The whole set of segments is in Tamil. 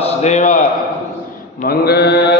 वासुदेवा मंगल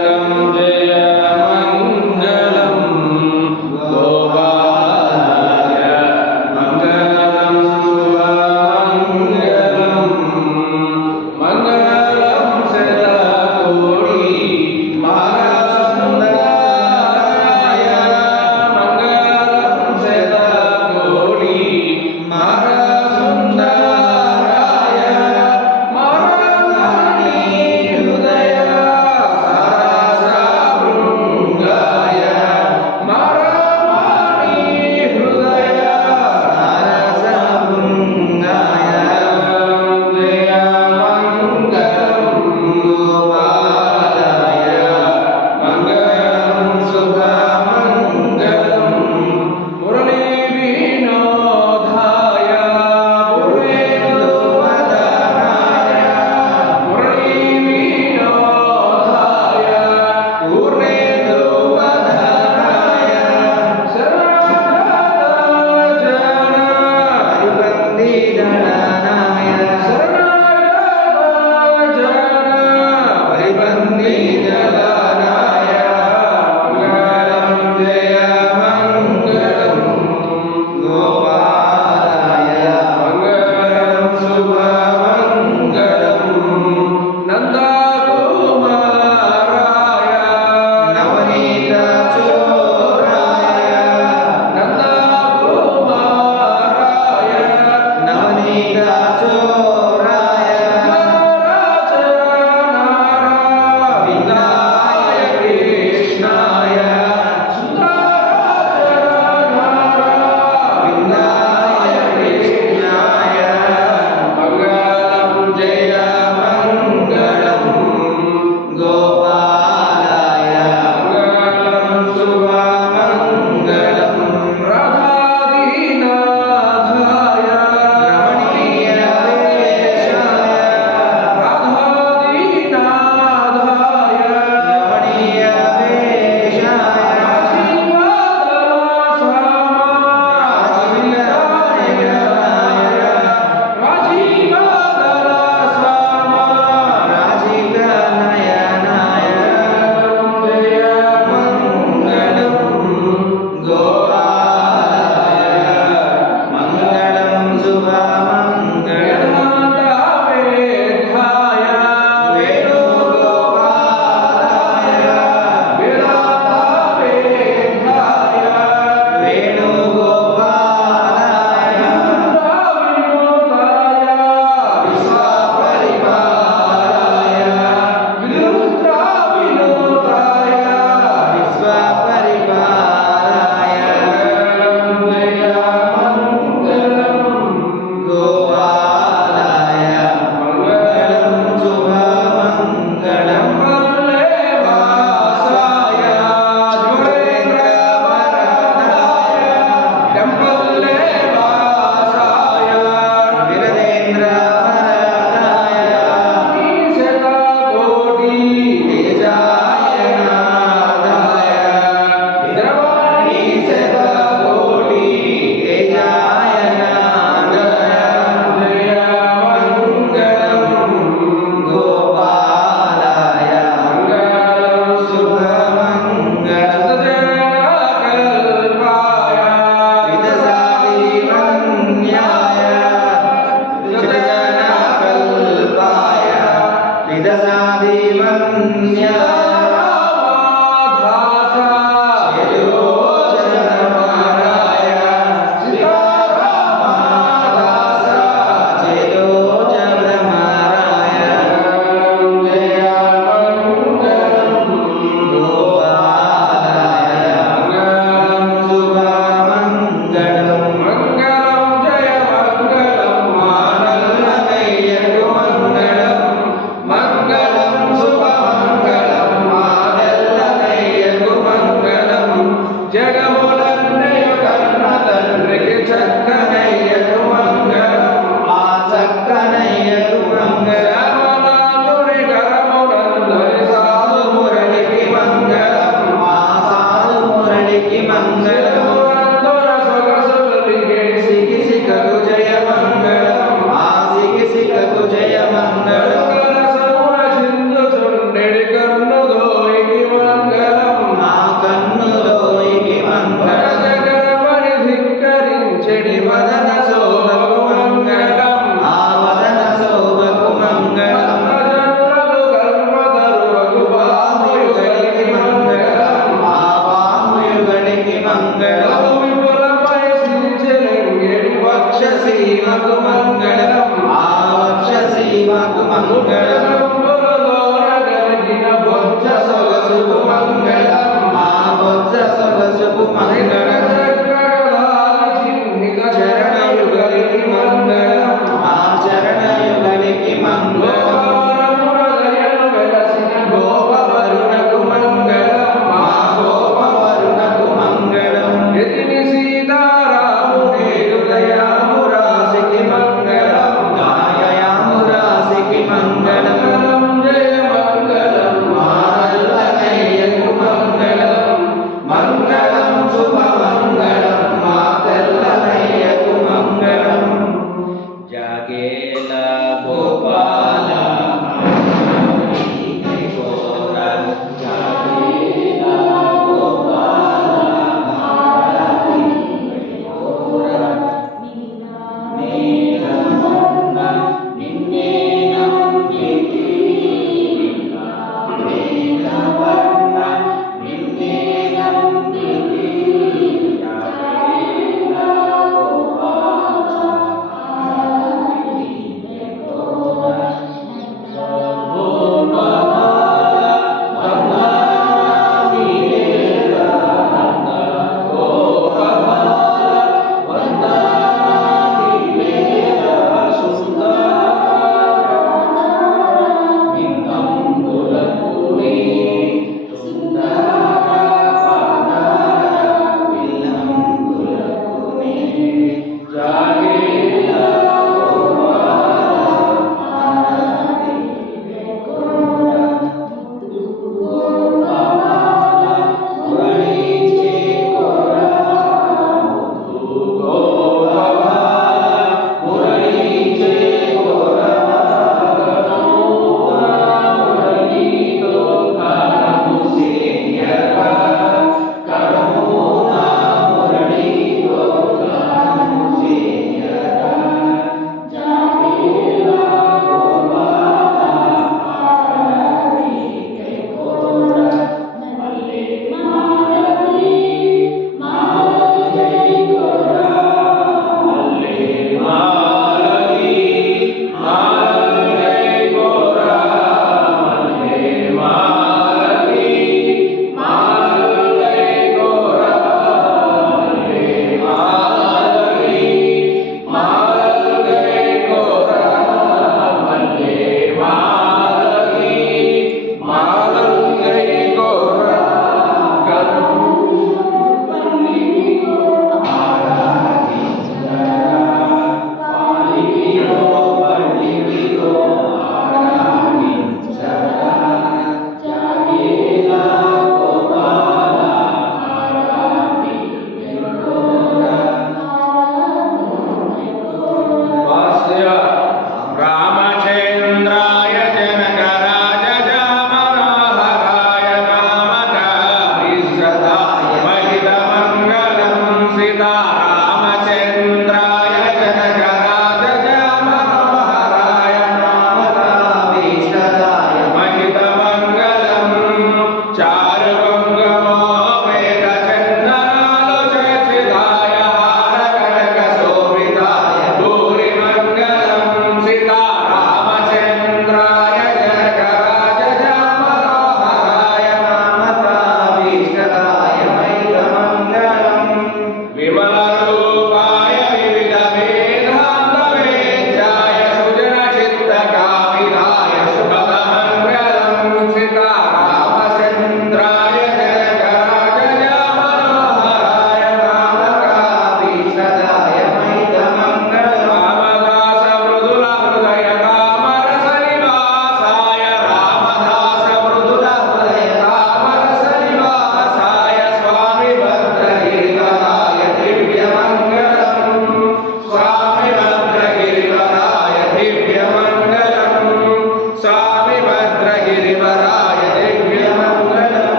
Sư Ba Văn Đại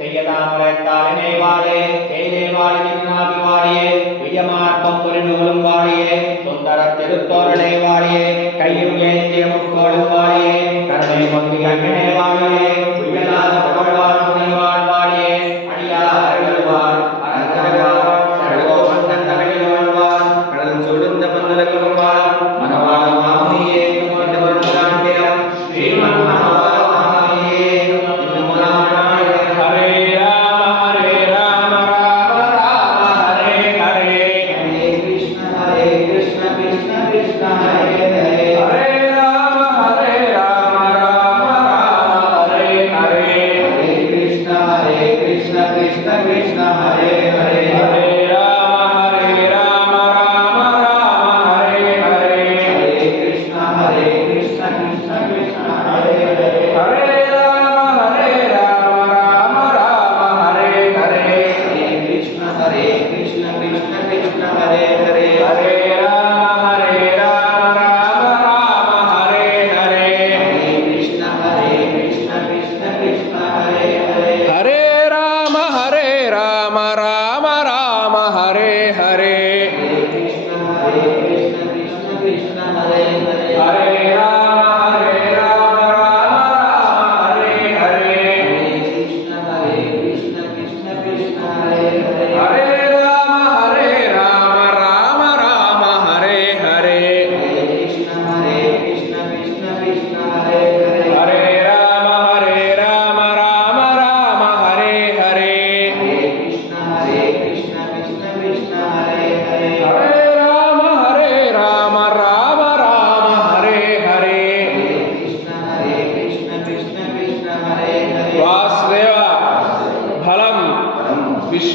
செய்யதாமரைத்தாளினை வாழே செய்தே வாழினாதி வாழியே வியமார்க்கம் புரிநூலும் வாழ வாழியே சுந்தர திருத்தோரணை வாழியே கையும் ஏந்திய முக்கோடு வாழியே கருணை பொங்கி அங்கனை வாழியே உயராத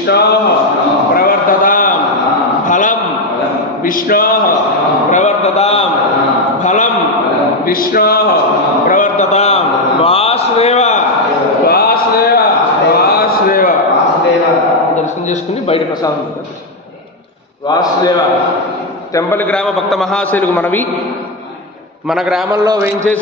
విష్ణో ఫలం విష్ణో ప్రవర్తతాం. ఫలం విష్ణో ప్రవర్తతాం. వాసుదేవ వాసుదేవ వాసుదేవ. దర్శనం చేసుకుని బయట ప్రసాదం వాసుదేవ తెంపలి గ్రామ భక్త మహాశైలకు మనవి. మన గ్రామంలో వేయించేసి